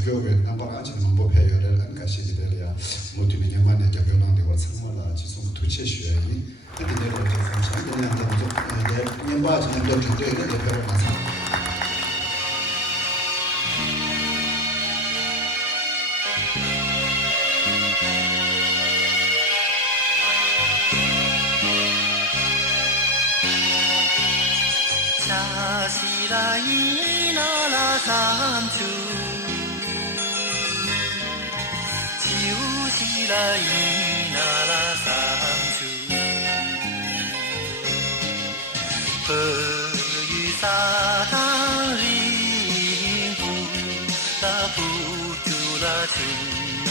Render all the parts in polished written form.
작교에 남바라지 넘버 배열을 가시기들이야 모두는 영만의 작교랑 되고 상마다 지속 도체 쉬어야니 근데 내가 좀 상상이 그냥 내 년바지 년도 주도에 내 배를 나서 사시라이나라 삼주 지우시라이나라 삼주 의사당리부 나부주라 주나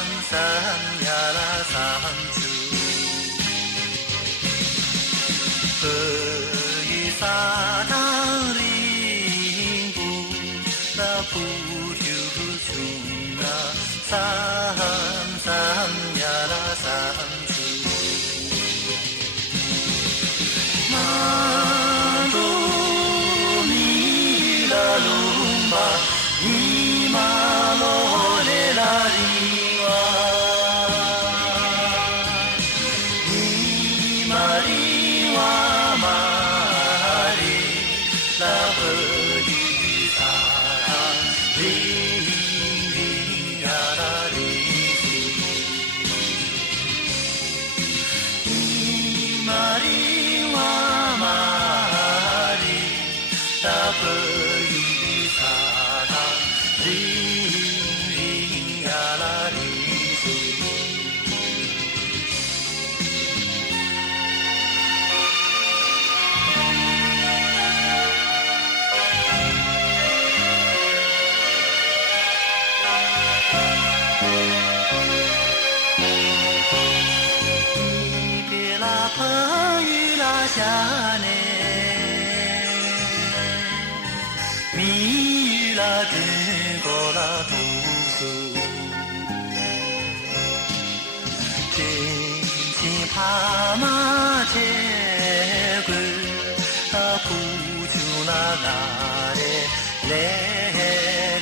삼삼야라 삼주 사당리부 나부주주나 삼삼야라 삼주 마도미라룸바 이마로레라리와 이마리와下呢，米拉的过拉图苏，真心怕马切古，那不就那拉嘞嘞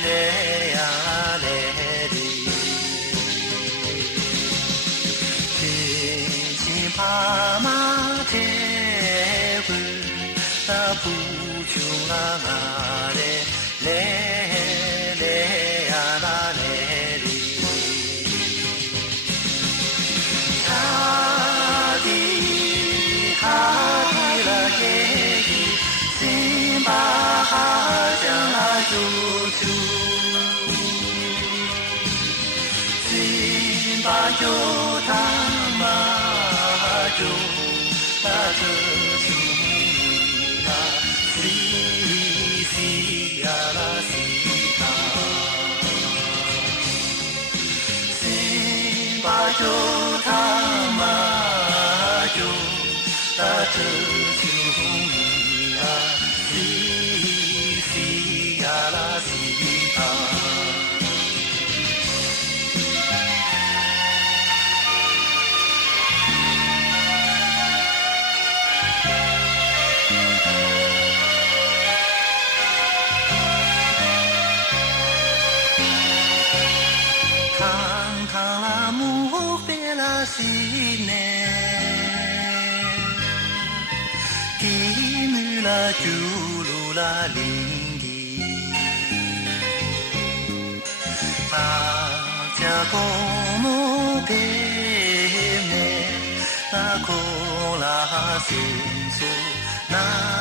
嘞呀嘞哩，真心怕马切。那不就那那嘞嘞嘞呀那嘞哩，哈迪哈迪拉给的，心巴哈将那住住，心巴就他妈就那这。就他妈就那这就你啊，西西呀啦西啊。西呢，吉姆拉朱鲁拉林迪，大家共木皮呢，那可拉松松那。